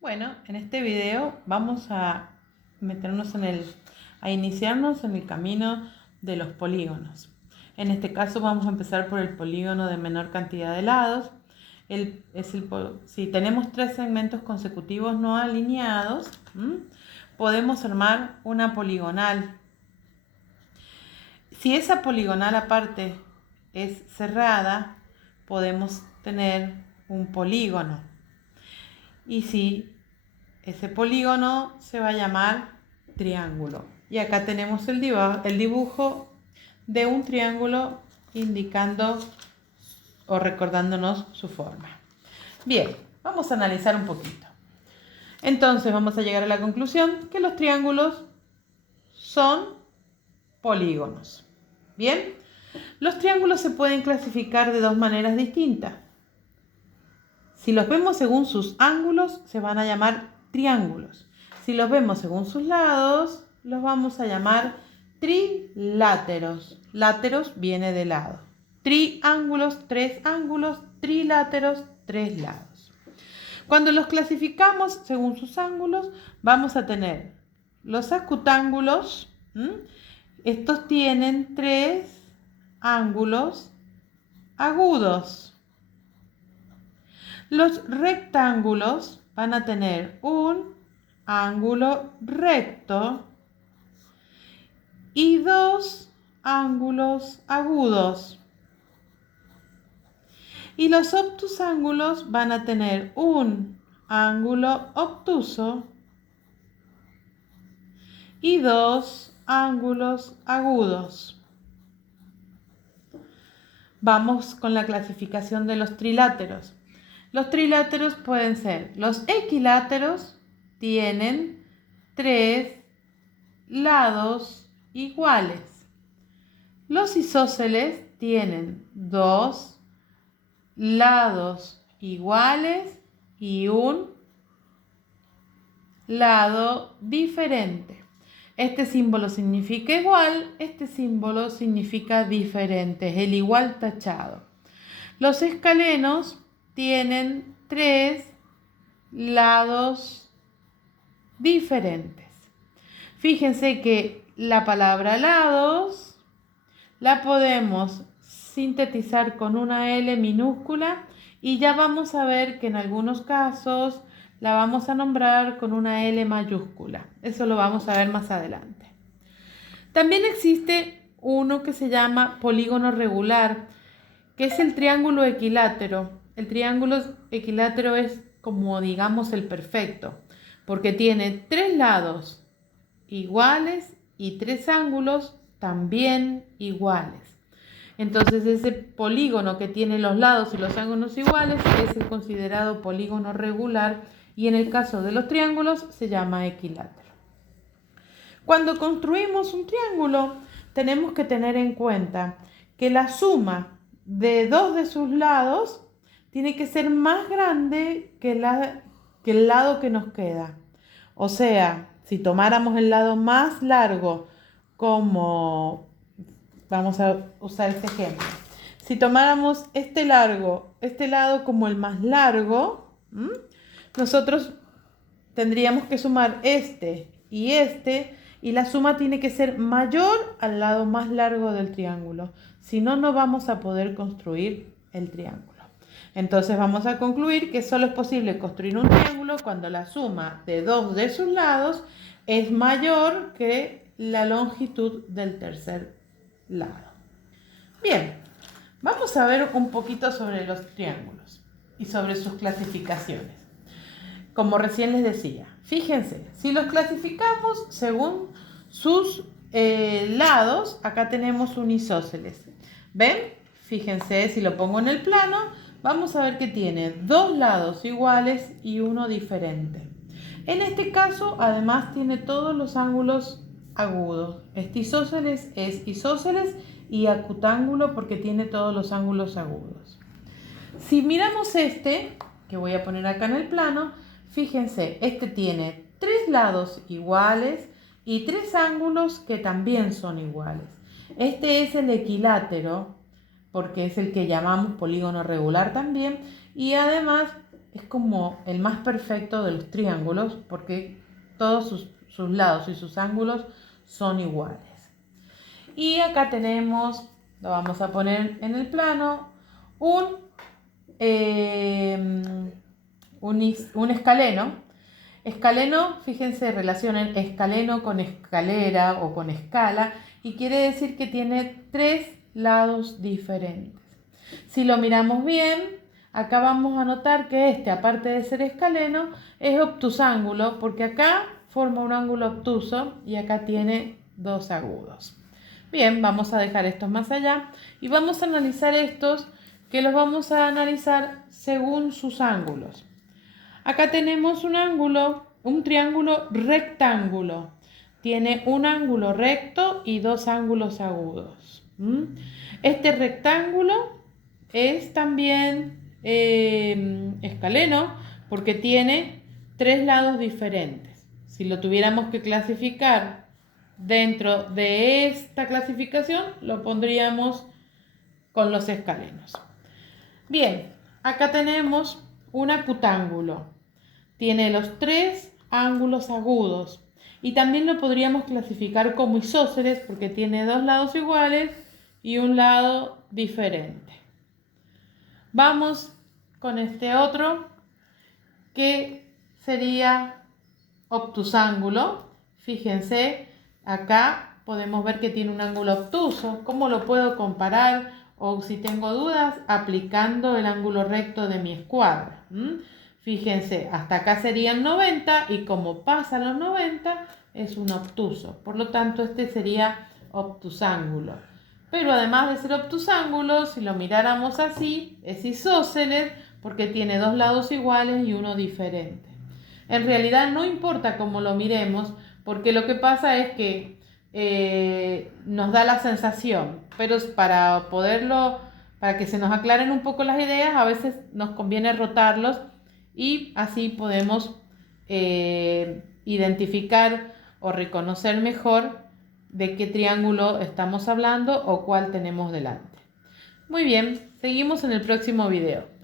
Bueno, en este video vamos a a iniciarnos en el camino de los polígonos. En este caso vamos a empezar por el polígono de menor cantidad de lados. Si tenemos tres segmentos consecutivos no alineados, podemos armar una poligonal. Si esa poligonal aparte es cerrada, podemos tener un polígono. Y si ese polígono se va a llamar triángulo. Y acá tenemos el dibujo de un triángulo indicando o recordándonos su forma. Bien, vamos a analizar un poquito. Entonces vamos a llegar a la conclusión que los triángulos son polígonos. Bien, los triángulos se pueden clasificar de dos maneras distintas. Si los vemos según sus ángulos, se van a llamar triángulos. Si los vemos según sus lados, los vamos a llamar triláteros. Láteros viene de lado. Triángulos, tres ángulos, triláteros, tres lados. Cuando los clasificamos según sus ángulos, vamos a tener los acutángulos. Estos tienen tres ángulos agudos. Los rectángulos van a tener un ángulo recto y dos ángulos agudos. Y los obtusángulos van a tener un ángulo obtuso y dos ángulos agudos. Vamos con la clasificación de los triláteros. Los triláteros pueden ser los equiláteros, tienen tres lados iguales. Los isósceles tienen dos lados iguales y un lado diferente. Este símbolo significa igual, este símbolo significa diferente, es el igual tachado. Los escalenos tienen tres lados diferentes. Fíjense que la palabra lados la podemos sintetizar con una L minúscula y ya vamos a ver que en algunos casos la vamos a nombrar con una L mayúscula. Eso lo vamos a ver más adelante. También existe uno que se llama polígono regular, que es el triángulo equilátero. El triángulo equilátero es como digamos el perfecto, porque tiene tres lados iguales y tres ángulos también iguales. Entonces ese polígono que tiene los lados y los ángulos iguales es el considerado polígono regular y en el caso de los triángulos se llama equilátero. Cuando construimos un triángulo tenemos que tener en cuenta que la suma de dos de sus lados tiene que ser más grande que el lado que nos queda. O sea, si tomáramos el lado más largo como, vamos a usar este ejemplo, si tomáramos este lado como el más largo, nosotros tendríamos que sumar este y la suma tiene que ser mayor al lado más largo del triángulo. Si no, no vamos a poder construir el triángulo. Entonces vamos a concluir que solo es posible construir un triángulo cuando la suma de dos de sus lados es mayor que la longitud del tercer lado. Bien, vamos a ver un poquito sobre los triángulos y sobre sus clasificaciones. Como recién les decía, fíjense, si los clasificamos según sus lados, acá tenemos un isósceles. ¿Ven? Fíjense, si lo pongo en el plano, vamos a ver que tiene dos lados iguales y uno diferente. En este caso, además, tiene todos los ángulos agudos. Este isósceles es isósceles y acutángulo porque tiene todos los ángulos agudos. Si miramos este, que voy a poner acá en el plano, fíjense, este tiene tres lados iguales y tres ángulos que también son iguales. Este es el equilátero, porque es el que llamamos polígono regular también, y además es como el más perfecto de los triángulos porque todos sus lados y sus ángulos son iguales. Y acá tenemos, lo vamos a poner en el plano, un escaleno. Escaleno, fíjense, relacionen escaleno con escalera o con escala y quiere decir que tiene 3 lados diferentes. Si lo miramos bien, acá vamos a notar que aparte de ser escaleno, es obtusángulo porque acá forma un ángulo obtuso y acá tiene 2 agudos. Bien, vamos a dejar estos más allá y vamos a analizar estos, que los vamos a analizar según sus ángulos. Acá tenemos un triángulo rectángulo. Tiene un ángulo recto y 2 ángulos agudos. Este rectángulo es también escaleno porque tiene 3 lados diferentes. Si lo tuviéramos que clasificar dentro de esta clasificación, lo pondríamos con los escalenos. Bien, acá tenemos un acutángulo. Tiene los 3 ángulos agudos y también lo podríamos clasificar como isósceles porque tiene 2 lados iguales y un lado diferente. Vamos con este otro que sería obtusángulo. Fíjense, acá podemos ver que tiene un ángulo obtuso. ¿Cómo lo puedo comparar? O si tengo dudas, aplicando el ángulo recto de mi escuadra. Fíjense, hasta acá serían 90 y como pasa los 90 es un obtuso. Por lo tanto, este sería obtusángulo. Pero además de ser obtusángulo, si lo miráramos así, es isósceles porque tiene 2 lados iguales y uno diferente. En realidad no importa cómo lo miremos, porque lo que pasa es que nos da la sensación, pero para que se nos aclaren un poco las ideas, a veces nos conviene rotarlos y así podemos identificar o reconocer mejor de qué triángulo estamos hablando o cuál tenemos delante. Muy bien, seguimos en el próximo video.